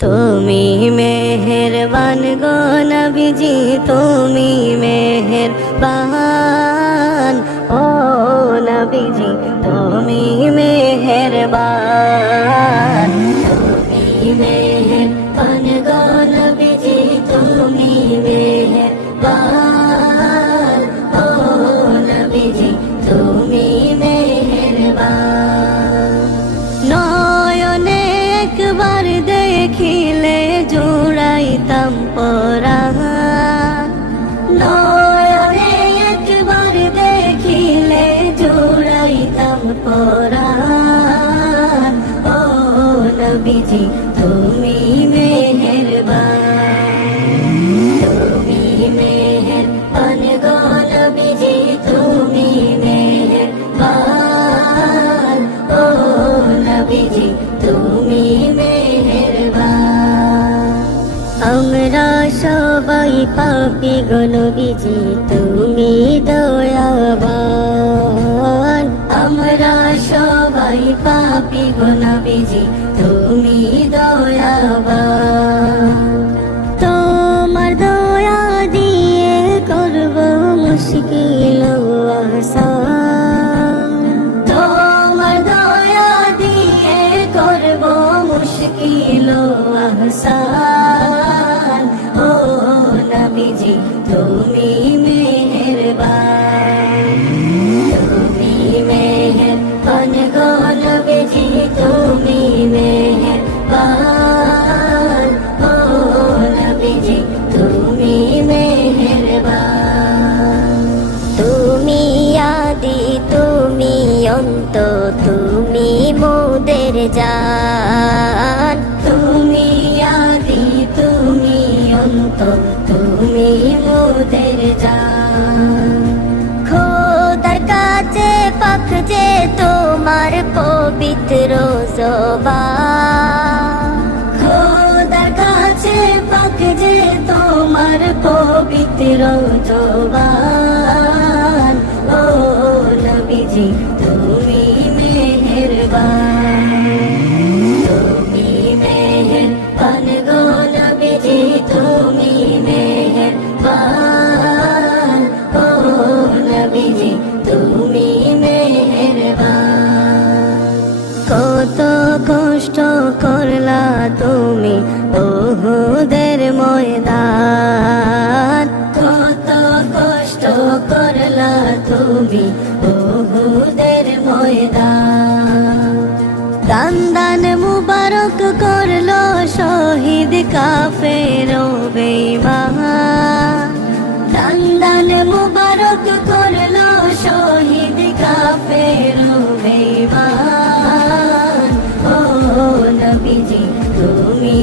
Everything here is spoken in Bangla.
তুমি মেহেরবান গো নবীজি, তুমি মেহেরবান। ও নবীজি তুমি মেহেরবান, তুমি মেহেরবান গো নবীজি, তুমি মেহেরবান। ও নবীজি তুমি মেহেরবান। নয়নে একবার দেখিলে জুড়াইতাম পরাণ, নয়নে একবার দেখিলে জুড়াইতাম পরাণ। ও নবীজি তুমি মেহেরবান, তুমি মেহেরবান গো নবীজি, তুমি মেহেরবান। ও নবীজি তুমি মেহেরবান। আমরা সবাই পাপী গো নবীজি, তুমি দয়াবান। আমরা সবাই পাপী গো নবীজি, তুমি দয়াবান। তোমার দয়া দিয়ে করব মুশকিল আসান, তোমার দয়া দিয়ে করব মুশকিল আসান। ও নবীজি তুমি মেহেরবান, তুমি মেহেরবান গো নবীজি, তুমি মেহেরবান। ও নবীজি তুমি মেহেরবান। তুমি আদি তুমি অন্ত, তুমি মোদের জান। তুমি আদি তুমি অন্ত, তুমি মোদের জান। খোদার কাছে পাক যে তোমার পবিত্র জবান, খোদার কাছে পাক যে তোমার পবিত্র জবান। ও নবীজি তুমি মেহেরবান, তুমি মেহেরবান গো নবীজি, তুমি মেহেরবান। ও নবীজি তুমি মেহেরবান। কত কষ্ট করলা তুমি উহুদের ময়দান, কত কষ্ট করলা তুমি উহুদের ময়দান। দান দান মুবারক করলো শহীদ কাফের বেঈমান, দান দান মুবারক করলো শহীদ কাফের বেঈমান। ও নবীজি তুমি